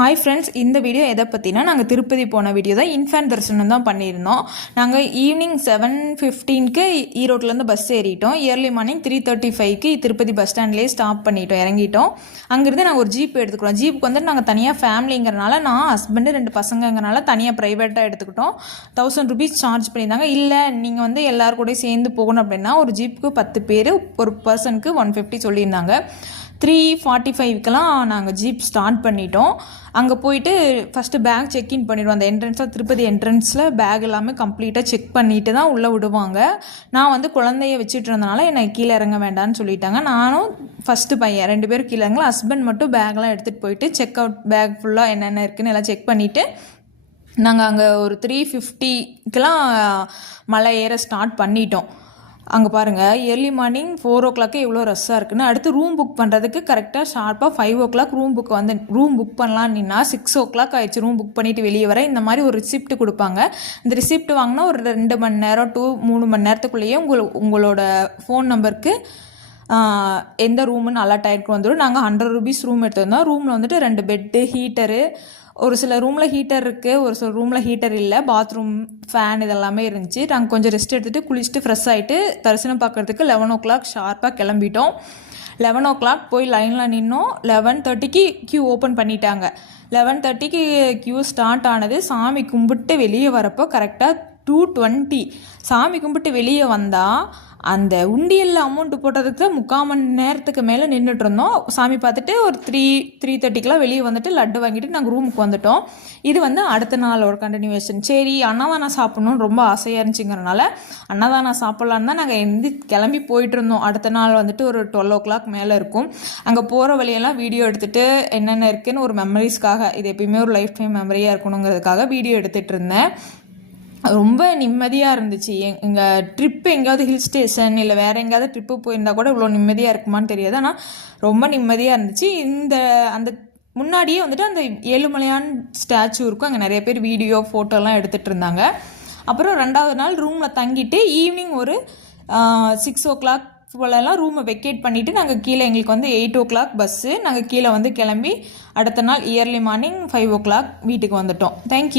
Hi friends, இந்த video எதை பற்றினா நாங்கள் திருப்பதி போன வீடியோ தான். இன்ஃபேன்ட் தரிசனம் தான் பண்ணியிருந்தோம். நாங்கள் ஈவினிங் 7:15க்கு ஈரோட்டிலேருந்து பஸ் ஏறிட்டோம். இயர்லி மார்னிங் 3:35க்கு திருப்பதி பஸ் ஸ்டாண்ட்லேயே ஸ்டாப் பண்ணிட்டோம், இறங்கிட்டோம். அங்கேருந்து நாங்கள் ஒரு ஜீப் எடுத்துக்கிறோம். ஜீப்புக்கு வந்துட்டு நாங்கள் தனியாக ஃபேமிலிங்கிறனால, நான் ஹஸ்பண்டு 2 பசங்கங்கிறனால தனியாக ப்ரைவேட்டாக எடுத்துக்கிட்டோம். 1000 rupees சார்ஜ் பண்ணியிருந்தாங்க. இல்லை நீங்கள் வந்து எல்லாரும் கூட சேர்ந்து போகணும் அப்படின்னா ஒரு ஜீப்புக்கு 10 பேர், ஒரு பர்சனுக்கு 150 சொல்லியிருந்தாங்க. 3:45க்கெலாம் நாங்கள் ஜீப் ஸ்டார்ட் பண்ணிட்டோம். அங்கே போயிட்டு ஃபஸ்ட்டு பேக் செக்இன் பண்ணிவிடுவோம். அந்த என்ட்ரன்ஸில், திருப்பதி என்ட்ரன்ஸில் பேக் எல்லாமே கம்ப்ளீட்டாக செக் பண்ணிவிட்டு தான் உள்ளே விடுவாங்க. நான் வந்து குழந்தைய வச்சுட்டு இருந்தனால என்னை கீழே இறங்க வேண்டாம்னு சொல்லிட்டாங்க. நானும் ஃபஸ்ட்டு பையன் 2 பேர் கீழே இறங்கல. ஹஸ்பண்ட் மட்டும் பேக்லாம் எடுத்துகிட்டு போயிட்டு செக் அவுட் பேக் ஃபுல்லாக என்னென்ன இருக்குதுன்னு எல்லாம் செக் பண்ணிவிட்டு நாங்கள் அங்கே ஒரு 3:50க்கெலாம் மலை ஏற ஸ்டார்ட் பண்ணிட்டோம். அங்கே பாருங்கள், ஏர்லி மார்னிங் 4 o'clock எவ்வளோ ரஷ்ஷாக இருக்குன்னு. அடுத்து ரூம் புக் பண்ணுறதுக்கு கரெக்டாக ஷார்ப்பாக 5 o'clock ரூம் புக் பண்ணலான்னா 6 o'clock ஆயிடுச்சு. ரூம் புக் பண்ணிவிட்டு வெளியே வர இந்த மாதிரி ஒரு ரிசிப்ட் கொடுப்பாங்க. இந்த ரிசிப்ட் வாங்கினா ஒரு 2 மணி நேரம் to 3 மணி நேரத்துக்குள்ளேயே உங்களோட ஃபோன் நம்பருக்கு எந்த ரூமுன்னு அலர்ட் ஆகிருக்கு வந்துடும். நாங்கள் 100 rupees ரூம் எடுத்துருந்தோம். ரூமில் வந்துட்டு 2 பெட்டு, ஹீட்டரு, ஒரு சில ரூமில் ஹீட்டர் இருக்குது, ஒரு சில ரூமில் ஹீட்டர் இல்லை, பாத்ரூம், ஃபேன் இதெல்லாமே இருந்துச்சு. நாங்கள் கொஞ்சம் ரெஸ்ட் எடுத்துகிட்டு குளிச்சுட்டு ஃப்ரெஷ் ஆகிட்டு தரிசனம் பார்க்குறதுக்கு 11 o'clock ஷார்ப்பாக கிளம்பிட்டோம். 11 o'clock போய் லைனில் நின்னோம். 11:30க்கு கியூ ஓப்பன் பண்ணிட்டாங்க. 11:30க்கு கியூ ஸ்டார்ட் ஆனது. சாமி கும்பிட்டு வெளியே வரப்போ கரெக்டாக 2:20. சாமி கும்பிட்டு வெளியே வந்தால் அந்த உண்டியலில் அமௌண்ட்டு போட்டதுக்கு 3/4 மணி நேரத்துக்கு மேலே நின்றுட்டு இருந்தோம். சாமி பார்த்துட்டு ஒரு 3:30க்கெலாம் வெளியே வந்துட்டு லட்டு வாங்கிட்டு நாங்கள் ரூமுக்கு வந்துட்டோம். இது வந்து அடுத்த நாள் ஒரு கண்டினியூவேஷன். சரி, அன்னதானம் சாப்பிட்ணுன்னு ரொம்ப ஆசையாக இருந்துச்சுங்கிறனால அன்னதானம் சாப்பிட்லான்னு தான் நாங்கள் கிளம்பி போயிட்டு இருந்தோம். அடுத்த நாள் வந்துட்டு ஒரு 12 o'clock மேலே இருக்கும். அங்கே போகிற வழியெல்லாம் வீடியோ எடுத்துகிட்டு என்னென்ன இருக்குதுன்னு ஒரு மெமரிஸ்க்காக, இது எப்பயுமே ஒரு லைஃப் டைம் மெமரியாக இருக்கணுங்கிறதுக்காக வீடியோ எடுத்துகிட்டு இருந்தேன். ரொம்ப நிம்மதியாக இருந்துச்சு. எங்கள் ட்ரிப்பு எங்கேயாவது ஹில் ஸ்டேஷன் இல்லை வேறு எங்கேயாவது ட்ரிப்பு போயிருந்தால் கூட இவ்வளோ நிம்மதியாக இருக்குமான்னு தெரியாது. ஆனால் ரொம்ப நிம்மதியாக இருந்துச்சு. அந்த முன்னாடியே வந்துட்டு அந்த ஏழுமலையான் ஸ்டாச்சு இருக்கும். அங்கே நிறைய பேர் வீடியோ ஃபோட்டோலாம் எடுத்துகிட்டு இருந்தாங்க. அப்புறம் 2வது நாள் ரூமில் தங்கிட்டு ஈவினிங் ஒரு 6 o'clock போலலாம் ரூமை வெக்கேட் பண்ணிவிட்டு நாங்கள் கீழே, எங்களுக்கு வந்து 8 o'clock பஸ்ஸு, நாங்கள் கீழே வந்து கிளம்பி அடுத்த நாள் இயர்லி மார்னிங் 5 o'clock வீட்டுக்கு வந்துட்டோம். தேங்க்யூ.